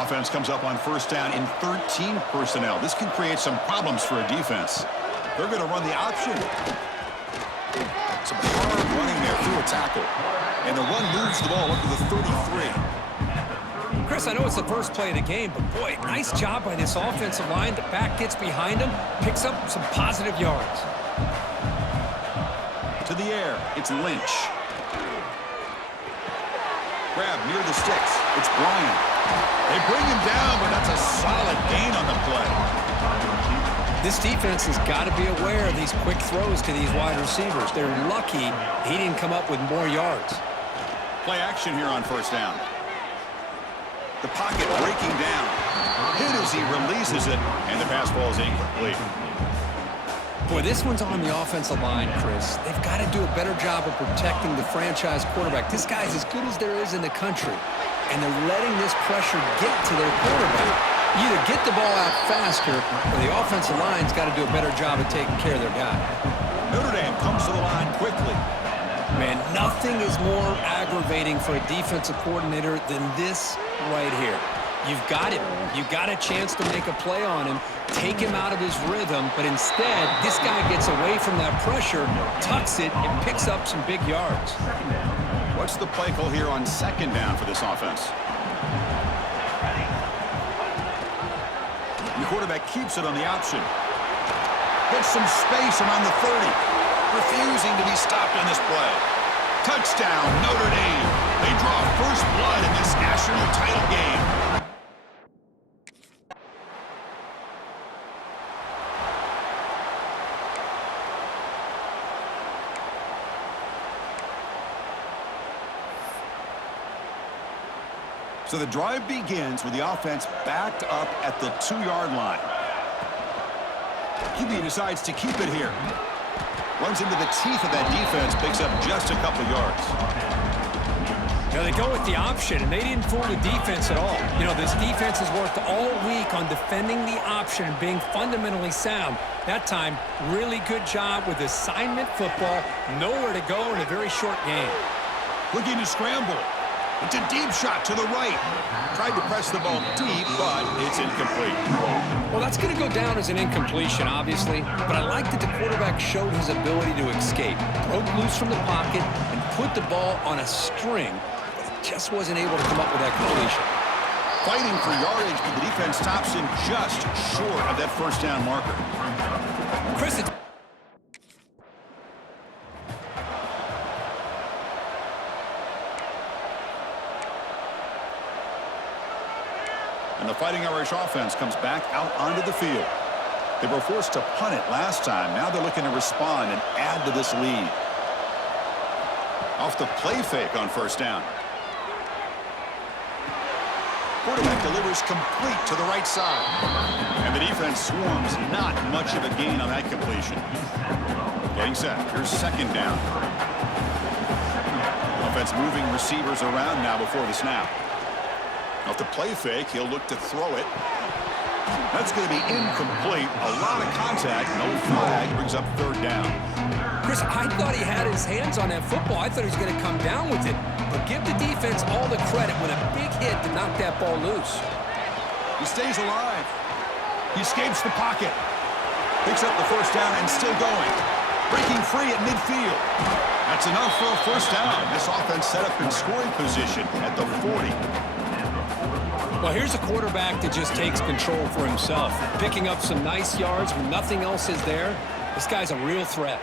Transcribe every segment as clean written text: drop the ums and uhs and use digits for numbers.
Offense comes up on first down in 13 personnel. This can create some problems for a defense. They're going to run the option. Some hard running there through a tackle. And the run moves the ball up to the 33. Chris, I know it's the first play of the game, but boy, nice job by this offensive line. The back gets behind him, picks up some positive yards. To the air, it's Lynch. Grab near the sticks. It's Bryant. They bring him down, but that's a solid gain on the play. This defense has got to be aware of these quick throws to these wide receivers. They're lucky he didn't come up with more yards. Play action here on first down. The pocket breaking down. Hit as he releases it, and the pass ball is incomplete. Boy, this one's on the offensive line, Chris. They've got to do a better job of protecting the franchise quarterback. This guy's as good as there is in the country, and they're letting this pressure get to their quarterback. You either get the ball out faster, or the offensive line's got to do a better job of taking care of their guy. Notre Dame comes to the line quickly. Man, nothing is more aggravating for a defensive coordinator than this right here. You've got him. You've got a chance to make a play on him, take him out of his rhythm, but instead, this guy gets away from that pressure, tucks it, and picks up some big yards. What's the play call here on second down for this offense? The quarterback keeps it on the option. Gets some space around the 30. Refusing to be stopped on this play. Touchdown, Notre Dame. They draw first blood in this national title game. So the drive begins with the offense backed up at the 2-yard line. QB decides to keep it here. Runs into the teeth of that defense, picks up just a couple yards. You know, they go with the option, and they didn't fool the defense at all. You know, this defense has worked all week on defending the option and being fundamentally sound. That time, really good job with assignment football. Nowhere to go in a very short game. Looking to scramble. It's a deep shot to the right. Tried to press the ball deep, but it's incomplete. Well, that's going to go down as an incompletion, obviously, but I like that the quarterback showed his ability to escape. Broke loose from the pocket and put the ball on a string, but he just wasn't able to come up with that completion. Fighting for yardage, but the defense stops him just short of that first down marker. Chris, And the Fighting Irish offense comes back out onto the field. They were forced to punt it last time. Now they're looking to respond and add to this lead. Off the play fake on first down. Quarterback delivers complete to the right side. And the defense swarms. Not much of a gain on that completion. Getting set. Here's second down. Offense moving receivers around now before the snap. Off the play fake, he'll look to throw it. That's going to be incomplete. A lot of contact. No flag. Brings up third down. Chris, I thought he had his hands on that football. I thought he was going to come down with it. But give the defense all the credit with a big hit to knock that ball loose. He stays alive. He escapes the pocket. Picks up the first down and still going. Breaking free at midfield. That's enough for a first down. This offense set up in scoring position at the 40. Well, here's a quarterback that just takes control for himself. Picking up some nice yards when nothing else is there. This guy's a real threat.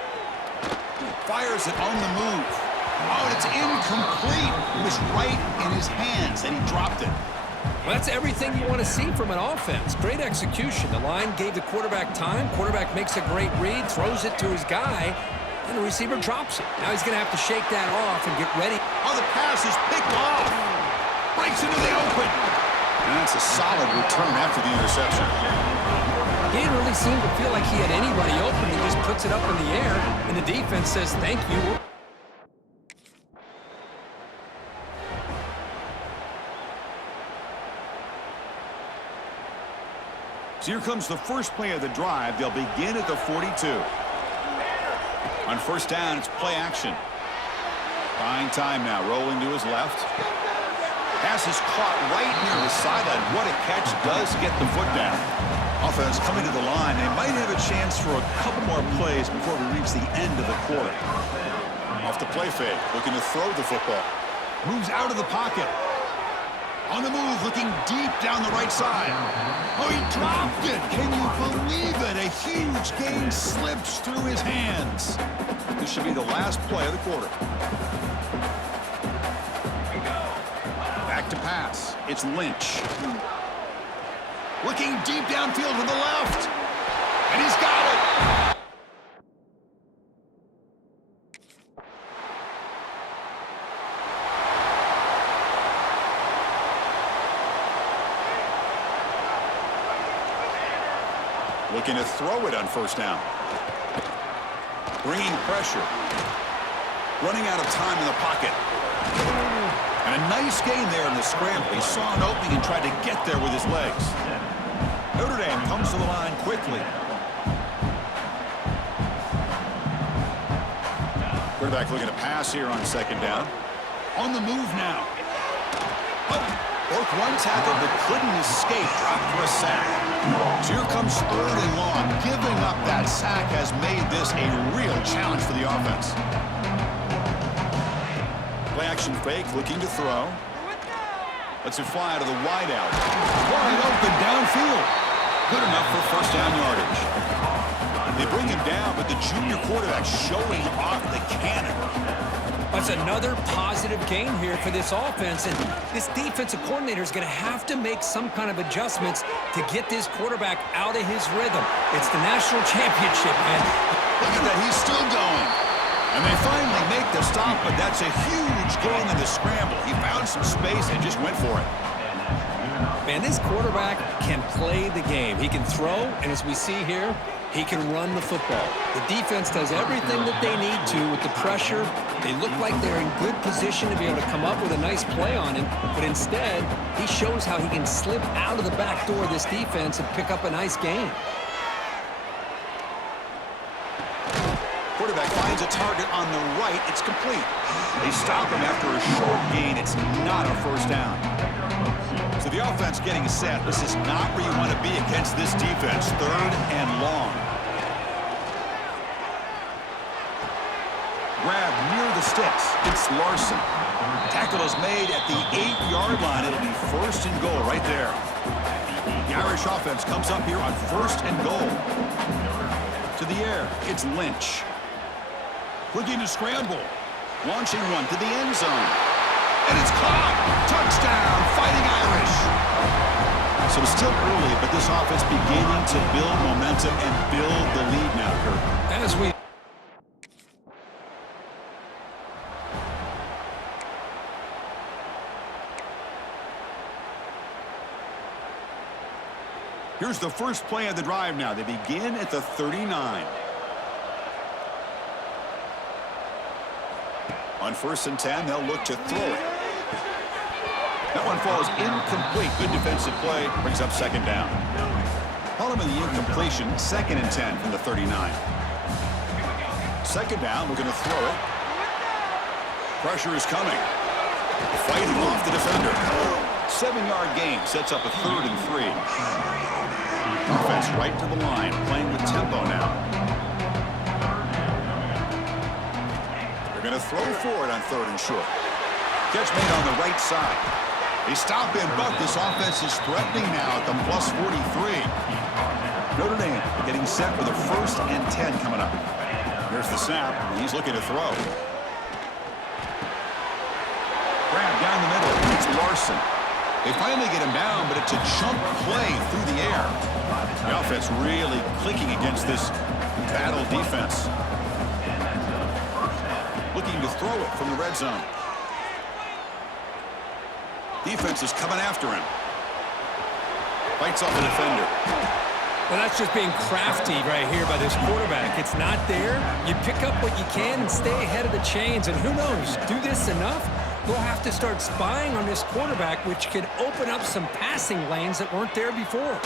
Fires it on the move. Oh, and it's incomplete. It was right in his hands, and he dropped it. Well, that's everything you want to see from an offense. Great execution. The line gave the quarterback time. Quarterback makes a great read, throws it to his guy, and the receiver drops it. Now he's going to have to shake that off and get ready. Oh, the pass is picked off. Breaks into the open. And that's a solid return after the interception. He didn't really seem to feel like he had anybody open. He just puts it up in the air, and the defense says, thank you. So here comes the first play of the drive. They'll begin at the 42. On first down, it's play action. Buying time now, rolling to his left. Pass is caught right near the sideline. What a catch does get the foot down. Offense coming to the line. They might have a chance for a couple more plays before we reach the end of the quarter. Off the play fake, looking to throw the football. Moves out of the pocket. On the move, looking deep down the right side. Oh, he dropped it. Can you believe it? A huge gain slips through his hands. This should be the last play of the quarter. Back to pass. It's Lynch. Looking deep downfield to the left. And he's got it. Looking to throw it on first down. Bringing pressure. Running out of time in the pocket. And a nice gain there in the scramble. He saw an opening and tried to get there with his legs. Notre Dame comes to the line quickly. Quarterback looking to pass here on second down. On the move now. Broke one tackle but couldn't escape. Dropped for a sack. So here comes third and long. Giving up that sack has made this a real challenge for the offense. Play action fake, looking to throw. Lets it fly out of the wideout. Wide open downfield. Good enough for first down yardage. They bring him down, but the junior quarterback showing off the cannon. That's another positive game here for this offense, and this defensive coordinator is going to have to make some kind of adjustments to get this quarterback out of his rhythm. It's the national championship, man. Look at that, he's still going. And they finally make the stop, but that's a huge gain in the scramble. He found some space and just went for it. Man, this quarterback can play the game. He can throw, and as we see here, he can run the football. The defense does everything that they need to with the pressure. They look like they're in good position to be able to come up with a nice play on him, but instead, he shows how he can slip out of the back door of this defense and pick up a nice gain. Quarterback finds a target on the right. It's complete. They stop him after a short gain. It's not a first down. So the offense getting set. This is not where you want to be against this defense. Third and long. Grab near the sticks. It's Larson. Tackle is made at the 8-yard line. It'll be first and goal right there. The Irish offense comes up here on first and goal. To the air. It's Lynch. Looking to scramble. Launching one to the end zone. And it's caught. Touchdown, Fighting Irish. So it's still early, but this offense beginning to build momentum and build the lead now, Kirk. As we... Here's the first play of the drive now. They begin at the 39. On first and 10, they'll look to throw it. That one falls incomplete. Good defensive play. Brings up second down. Following the incompletion, second and 10 from the 39. Second down, we're going to throw it. Pressure is coming. Fighting off the defender. 7-yard gain sets up a third and 3. Offense right to the line, playing with tempo now. They're going to throw forward on third and short. Catch made on the right side. They stop him, but this offense is threatening now at the plus 43. Notre Dame getting set for the first and 10 coming up. Here's the snap. He's looking to throw. Grab down the middle. It's Larson. They finally get him down, but it's a chunk play through the air. The offense really clicking against this battle defense. Looking to throw it from the red zone. Defense is coming after him. Fights off the defender. Well, that's just being crafty right here by this quarterback. It's not there. You pick up what you can and stay ahead of the chains. And who knows, do this enough, we'll have to start spying on this quarterback, which could open up some passing lanes that weren't there before.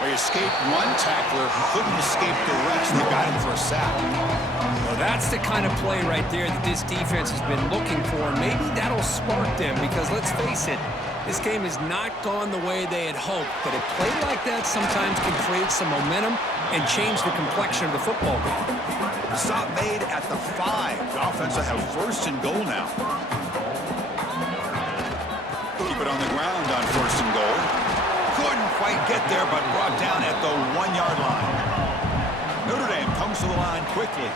Well, you escaped one tackler, couldn't escape the rest. They got him for a sack. Well, that's the kind of play right there that this defense has been looking for. And maybe that'll spark them because, let's face it, this game has not gone the way they had hoped. But a play like that sometimes can create some momentum and change the complexion of the football game. The stop made at the 5. The offense will have first and goal now. Keep it on the ground on first and goal. Couldn't quite get there, but brought down at the 1-yard line. Notre Dame comes to the line quickly.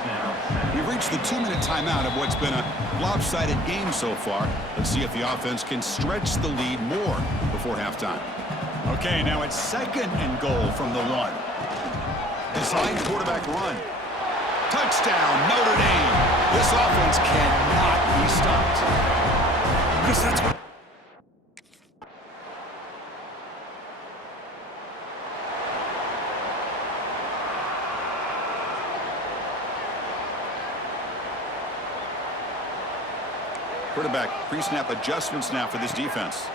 We've reached the 2-minute timeout of what's been a lopsided game so far. Let's see if the offense can stretch the lead more before halftime. Okay, now it's second and goal from the 1. Design quarterback run. Touchdown, Notre Dame. This offense cannot be stopped. Chris, that's what... Quarterback pre-snap adjustments now for this defense.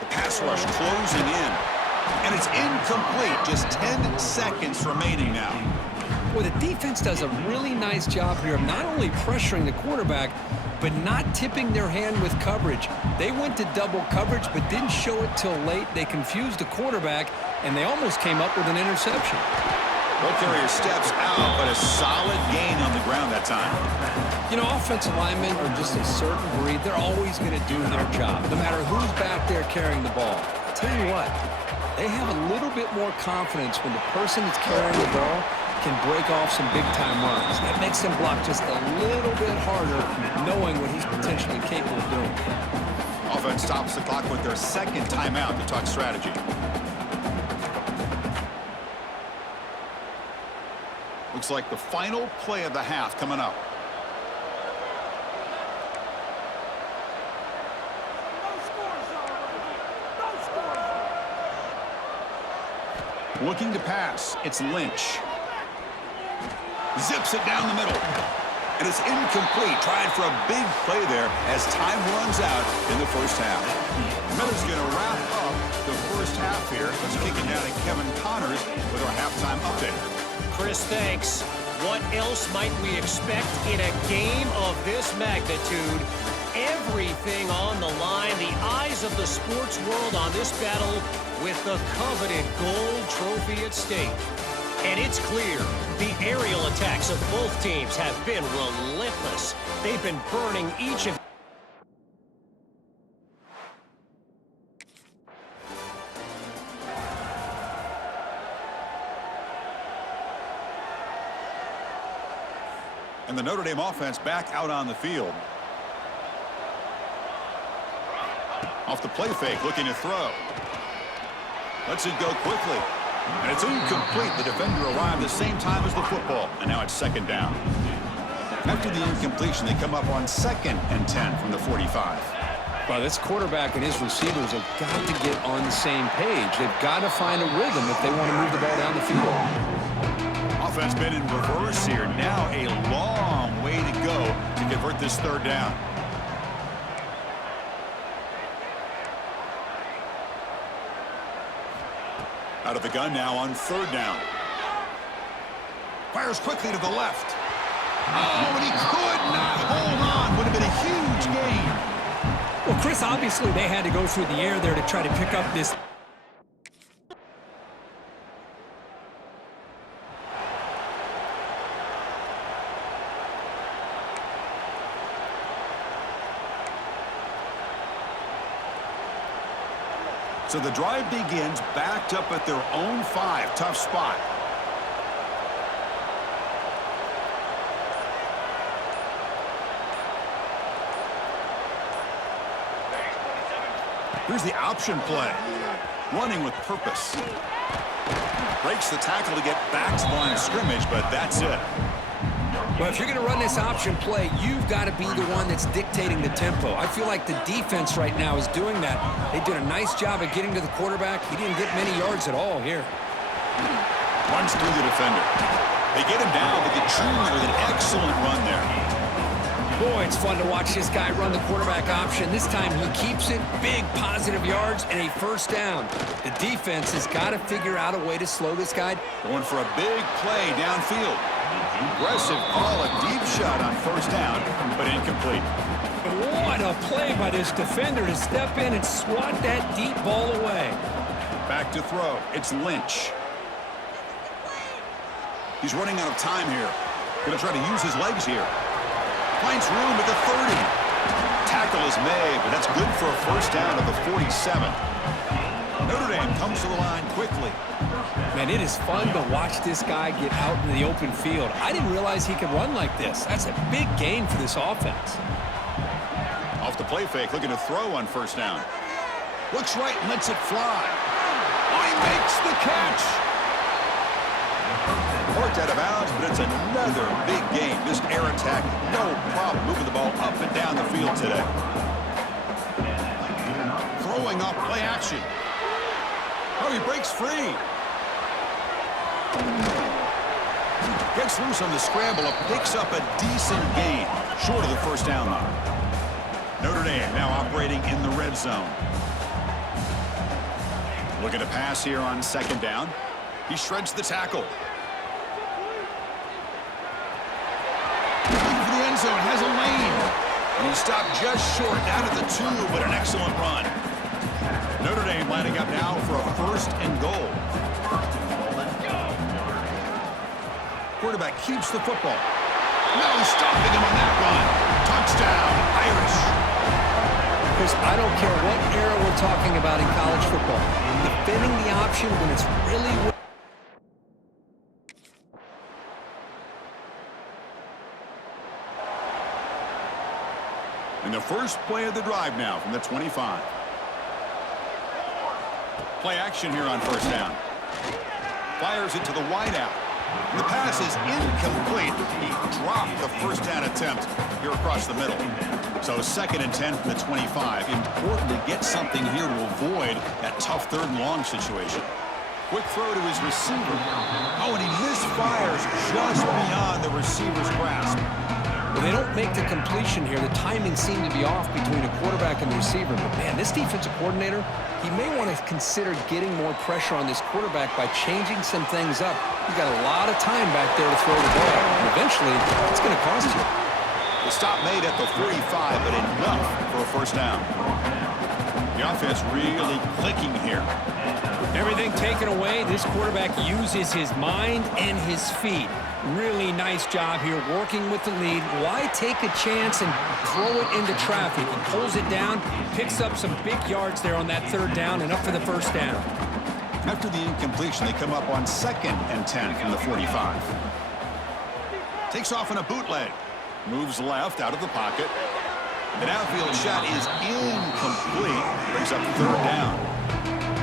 The pass rush closing in. And it's incomplete. Just 10 seconds remaining now. Well, the defense does a really nice job here of not only pressuring the quarterback, but not tipping their hand with coverage. They went to double coverage, but didn't show it till late. They confused the quarterback, and they almost came up with an interception. Ball carrier steps out, but a solid gain on the ground that time. You know, offensive linemen are just a certain breed. They're always going to do their job, no matter who's back there carrying the ball. I'll tell you what, they have a little bit more confidence when the person that's carrying the ball can break off some big-time runs. That makes them block just a little bit harder, knowing what he's potentially capable of doing. Offense stops the clock with their second timeout to talk strategy. Looks like the final play of the half coming up. Looking to pass, it's Lynch. Zips it down the middle. And it's incomplete. Tried for a big play there as time runs out in the first half. Miller's going to wrap up the first half here. Let's kick it down to Kevin Connors with our halftime update. Chris, thanks. What else might we expect in a game of this magnitude? Everything on the line. The eyes of the sports world on this battle with the coveted gold trophy at stake. And it's clear, the aerial attacks of both teams have been relentless. They've been burning each and And the Notre Dame offense back out on the field. Off the play fake, looking to throw. Lets it go quickly. And it's incomplete. The defender arrived the same time as the football. And now it's second down. After the incompletion, they come up on 2nd and 10 from the 45. Well, this quarterback and his receivers have got to get on the same page. They've got to find a rhythm if they want to move the ball down the field. Offense been in reverse here. Now a long way to go to convert this third down. Out of the gun now on 3rd down. Fires quickly to the left. Oh, and he could not hold on. Would have been a huge gain. Well, Chris, obviously they had to go through the air there to try to pick up this. So the drive begins backed up at their own 5. Tough spot. Here's the option play. Running with purpose. Breaks the tackle to get back to the line of scrimmage, but that's it. Well, if you're going to run this option play, you've got to be the one that's dictating the tempo. I feel like the defense right now is doing that. They did a nice job of getting to the quarterback. He didn't get many yards at all here. Runs through the defender. They get him down, but the Junior with an excellent run there. Boy, it's fun to watch this guy run the quarterback option. This time he keeps it, big positive yards, and a first down. The defense has got to figure out a way to slow this guy. Going for a big play downfield. Aggressive call, a deep shot on first down, but incomplete. What a play by this defender to step in and swat that deep ball away. Back to throw. It's Lynch. He's running out of time here. Going to try to use his legs here. Finds room at the 30. Tackle is made, but that's good for a first down at the 47. Notre Dame comes to the line quickly. Man, it is fun to watch this guy get out in the open field. I didn't realize he could run like this. That's a big gain for this offense. Off the play fake, looking to throw on first down. Looks right and lets it fly. Oh, he makes the catch. Worked out of bounds, but it's another big game. This air attack, no problem moving the ball up and down the field today. Throwing off play action. Oh, he breaks free. Gets loose on the scramble, picks up a decent gain. Short of the first down, though. Notre Dame now operating in the red zone. Looking to pass here on second down. He shreds the tackle. Looking for the end zone, has a lane. And he stopped just short, down at the 2, but an excellent run. Notre Dame lining up now for a first and goal. Quarterback keeps the football. No stopping him on that run. Touchdown, Irish. Chris, I don't care what era we're talking about in college football. Defending the option when it's really... In the first play of the drive now from the 25. Play action here on first down. Fires it to the wideout. The pass is incomplete. He dropped the first down attempt here across the middle. So second and 10 from the 25. Important to get something here to avoid that tough third and long situation. Quick throw to his receiver. Oh, and he misfires just beyond the receiver's grasp. Well, they don't make the completion here. The timing seemed to be off between a quarterback and the receiver. But, man, this defensive coordinator, he may want to consider getting more pressure on this quarterback by changing some things up. You've got a lot of time back there to throw the ball. And eventually, it's going to cost you. The stop made at the 45, but enough for a first down. The offense really clicking here. Everything taken away, this quarterback uses his mind and his feet. Really nice job here working with the lead. Why take a chance and throw it into traffic? He pulls it down, picks up some big yards there on that third down, and up for the first down. After the incompletion, they come up on second and 10 from the 45. Takes off in a bootleg. Moves left out of the pocket. The downfield shot is incomplete. Brings up third down.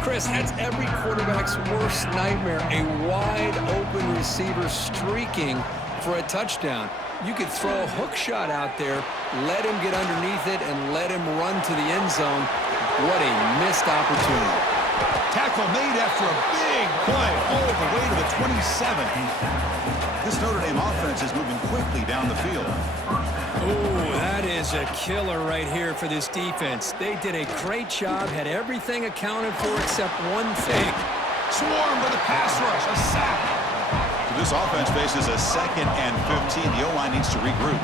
Chris, that's every quarterback's worst nightmare. A wide-open receiver streaking for a touchdown. You could throw a hook shot out there, let him get underneath it, and let him run to the end zone. What a missed opportunity. Tackle made after a big play all the way to the 27. This Notre Dame offense is moving quickly down the field. Oh, that is a killer right here for this defense. They did a great job, had everything accounted for except one thing. Swarmed by the pass rush, a sack. This offense faces a second and 15. The O-line needs to regroup.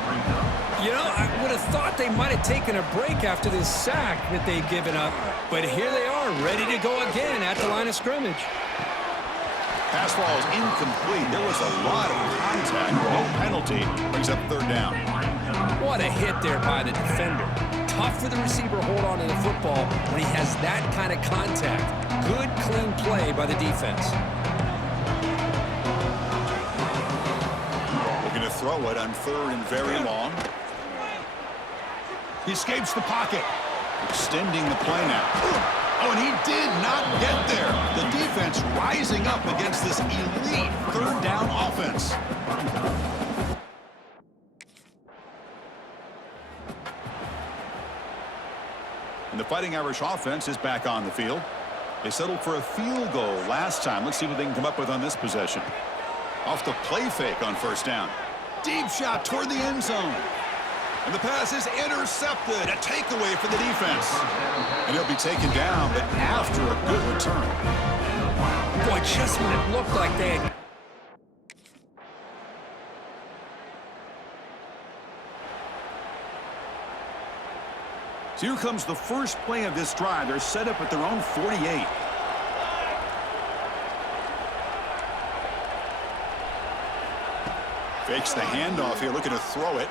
You know, I would have thought they might have taken a break after this sack that they've given up. But here they are, ready to go again at the line of scrimmage. Pass ball is incomplete. There was a lot of contact. No penalty. Brings up third down. What a hit there by the defender. Tough for the receiver to hold on to the football when he has that kind of contact. Good, clean play by the defense. Looking to throw it on third and very long. He escapes the pocket. Extending the play now. Oh, and he did not get there. The defense rising up against this elite third down offense. And the Fighting Irish offense is back on the field. They settled for a field goal last time. Let's see what they can come up with on this possession. Off the play fake on first down. Deep shot toward the end zone. And the pass is intercepted. A takeaway for the defense. And he'll be taken down, but after a good return. Boy, just when it looked like they had... So here comes the first play of this drive. They're set up at their own 48. Fakes the handoff here, looking to throw it.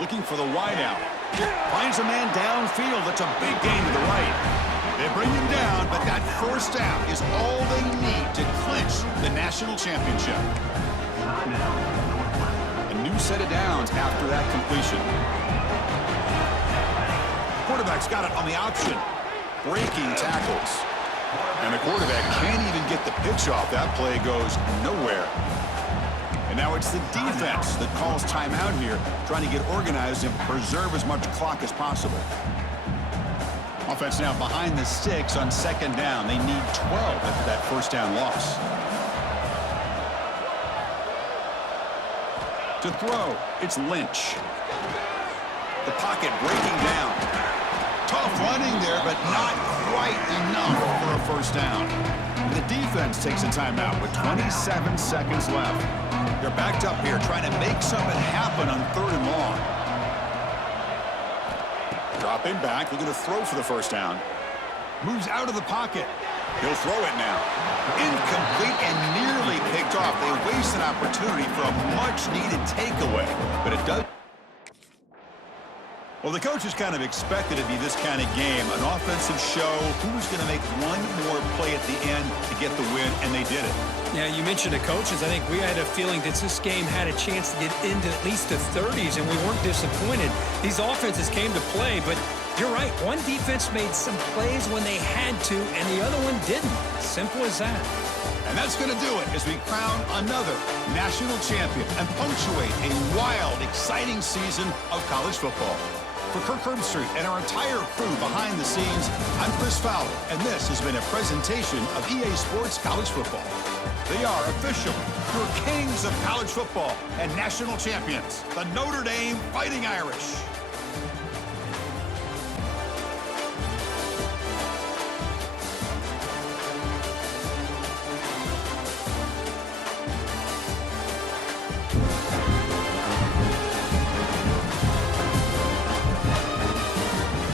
Looking for the wide out. Finds a man downfield. That's a big gain to the right. They bring him down, but that first down is all they need to clinch the national championship. A new set of downs after that completion. Quarterback's got it on the option. Breaking tackles. And the quarterback can't even get the pitch off. That play goes nowhere. And now it's the defense that calls timeout here, trying to get organized and preserve as much clock as possible. Offense now behind the 6 on second down. They need 12 after that first down loss. To throw, it's Lynch. The pocket breaking down. Tough running there, but not quite enough for a first down. And the defense takes a timeout with 27 seconds left. They're backed up here trying to make something happen on 3rd and long. Dropping back, looking to throw for the first down. Moves out of the pocket. He'll throw it now. Incomplete and nearly picked off. They waste an opportunity for a much-needed takeaway, but it does. Well, the coaches kind of expected it to be this kind of game, an offensive show. Who was going to make one more play at the end to get the win, and they did it. Yeah, you mentioned the coaches. I think we had a feeling that this game had a chance to get into at least the 30s, and we weren't disappointed. These offenses came to play, but you're right. One defense made some plays when they had to, and the other one didn't. Simple as that. And that's going to do it as we crown another national champion and punctuate a wild, exciting season of college football. For Kirk Herbstreit and our entire crew behind the scenes, I'm Chris Fowler, and this has been a presentation of EA Sports College Football. They are officially your kings of college football and national champions, the Notre Dame Fighting Irish.